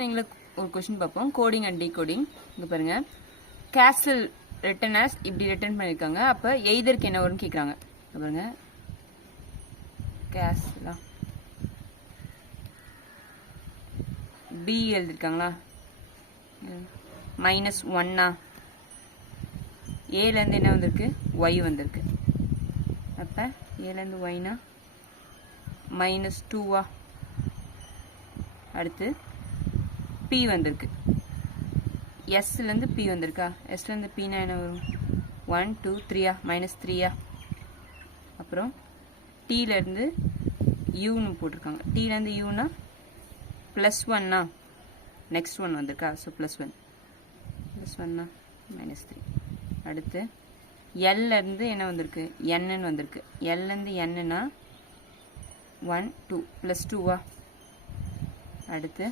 எங்களுக்கு ஒரு கொஸ்டின் பார்ப்போம். Coding and decoding. இங்கே பாருங்க, கேசல் ரிட்டன் ஆஸ் இப்படி ரிட்டன் பண்ணியிருக்காங்க. அப்போ எய்தருக்கு என்ன வரும்னு கேட்குறாங்க. பாருங்க, கேஸ்லா பி எழுதிருக்காங்களா, -1 ஏலேருந்து என்ன வந்திருக்கு, ஒய் வந்திருக்கு. அப்போ ஏலேருந்து ஒய்னா -2 அடுத்து பி வந்திருக்கு, எஸ்லேருந்து பி வந்திருக்கா, எஸ்லேருந்து பின்னா என்ன வரும், 1 2 3 -3 அப்புறம் டீலேருந்து யூன்னு போட்டிருக்காங்க. டீலேருந்து யூனா +1 நெக்ஸ்ட் ஒன் வந்திருக்கா, ஸோ +1 +1 -3. அடுத்து எல்லேருந்து என்ன வந்திருக்கு, என்னன்னு வந்திருக்கு. எல்லேருந்து என்னன்னா 1 2 +2 அடுத்து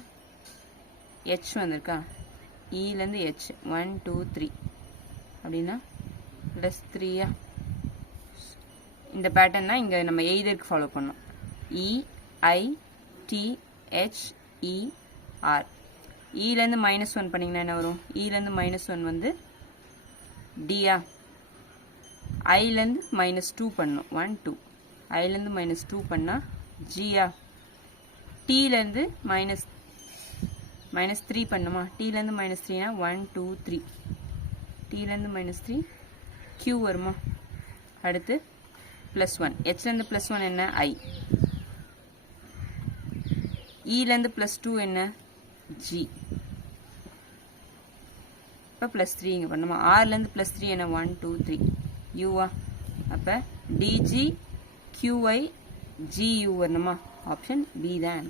ஹெச் வந்திருக்கா, இலேருந்து ஹெச் 1 2 3 அப்படின்னா +3. இந்த பேட்டர்ன் தான் இங்கே நம்ம எய்தருக்கு ஃபாலோ பண்ணோம். EITHER. இலேருந்து -1 பண்ணிங்கன்னா என்ன வரும், இலேருந்து -1 வந்து டியா. ஐலேருந்து -2 பண்ணணும், 1 2 ஐலேருந்து -2 பண்ணால் ஜியா. டீலேருந்து -3 பண்ணுமா, டீலேருந்து -3னா 1 2 3 டீலேருந்து -3 கியூ வருமா. அடுத்து +1 ஹெச்லேருந்து +1 என்ன, ஐ. இலேருந்து +2 என்ன, ஜி. இப்போ +3 இங்கே பண்ணுமா. ஆர்லேருந்து +3 என்ன, 1 2 3 யூவா. அப்போ டிஜி QI GU வரணுமா. ஆப்ஷன் பி தான் ஆன்சர்.